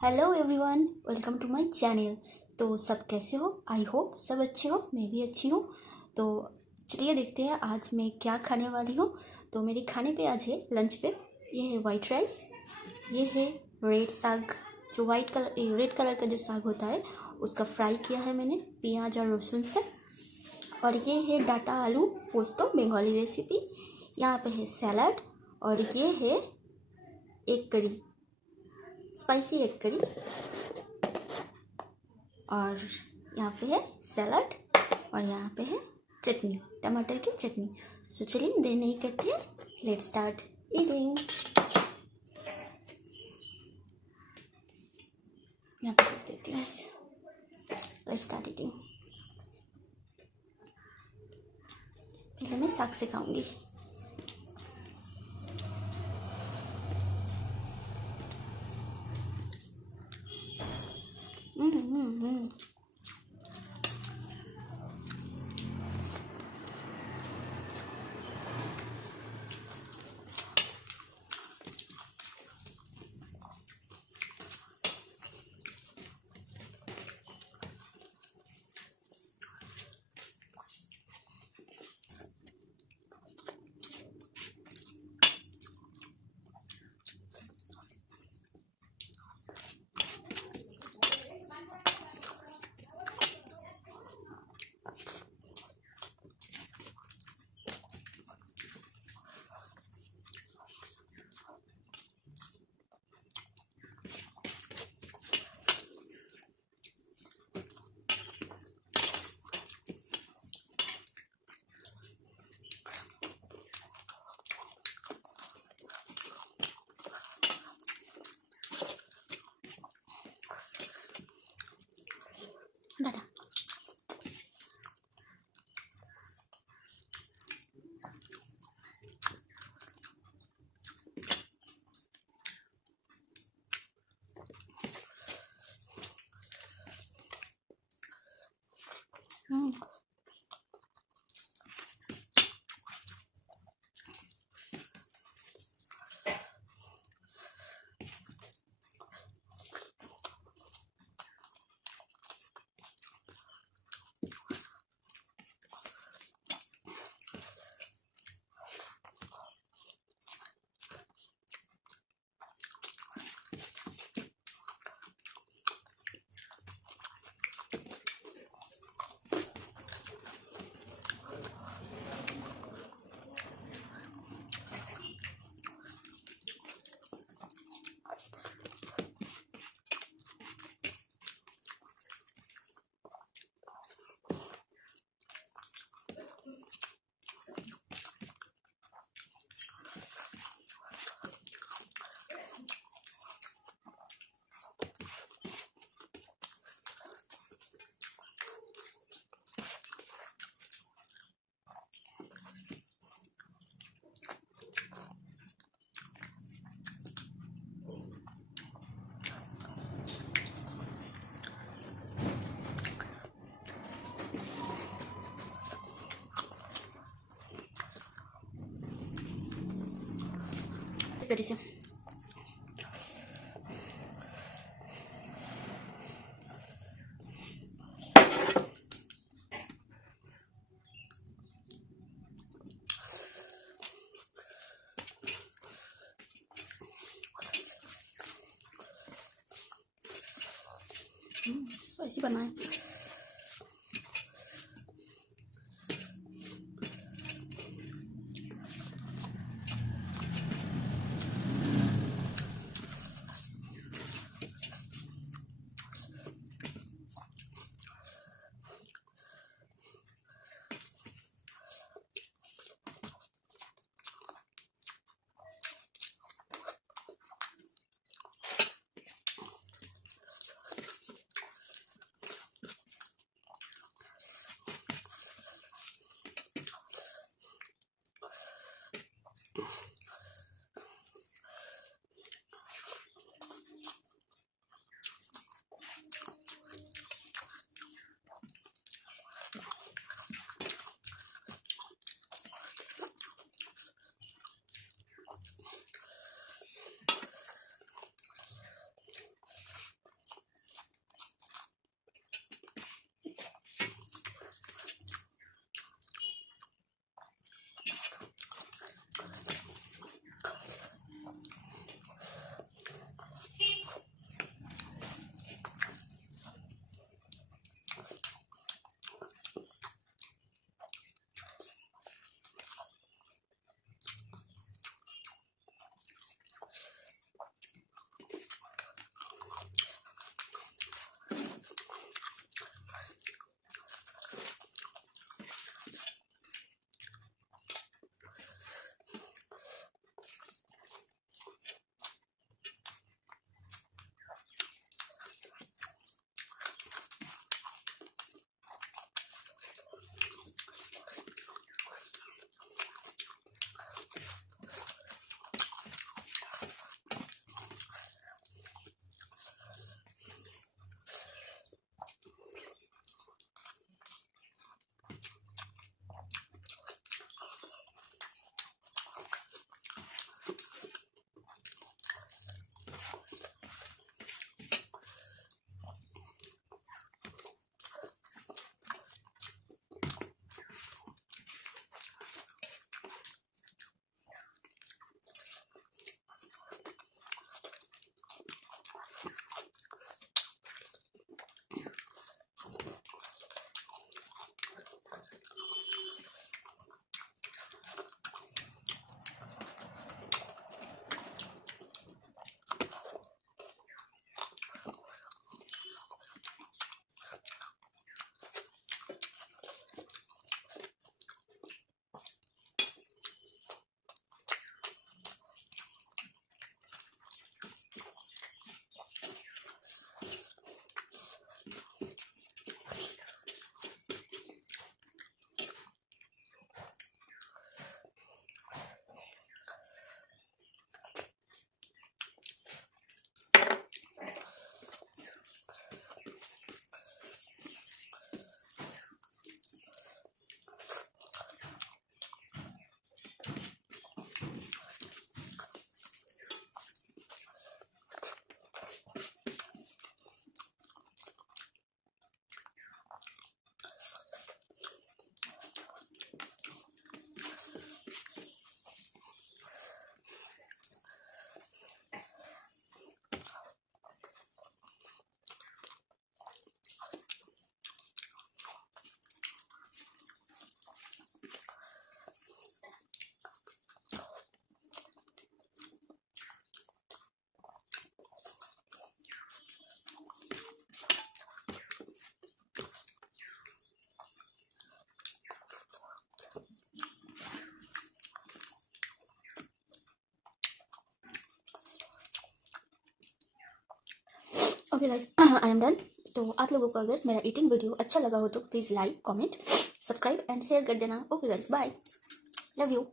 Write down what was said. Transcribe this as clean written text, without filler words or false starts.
Hello everyone, welcome to my channel. तो सब कैसे हो? आई होप सब अच्छे हो। मैं भी अच्छी हूँ। तो चलिए देखते हैं आज मैं क्या खाने वाली हूँ। तो मेरे खाने पे आज है लंच पे ये है वाइट राइस, ये है रेड साग, जो वाइट कलर रेड कलर का जो साग होता है उसका फ्राई किया है मैंने प्याज और लहसुन से। और ये है डाटा आलू पोस्तो बंगाली रेसिपी। यहाँ पे है सैलड और ये है egg curry, spicy egg curry. और यहाँ पे है सैलड और यहाँ पे है चटनी, टमाटर की चटनी। सो चलिए देर नहीं करते हैं, लेट्स स्टार्ट ईटिंग। यहाँ पे रख देती हूँ, लेट्स स्टार्ट ईटिंग। पहले मैं साग से खाऊंगी। हम्म। डाटा करी से स्पाइसी बनाए। Okay guys, I am done. तो आप लोगों को अगर मेरा ईटिंग वीडियो अच्छा लगा हो तो please like, comment, subscribe and share कर देना। Okay guys, bye, love you.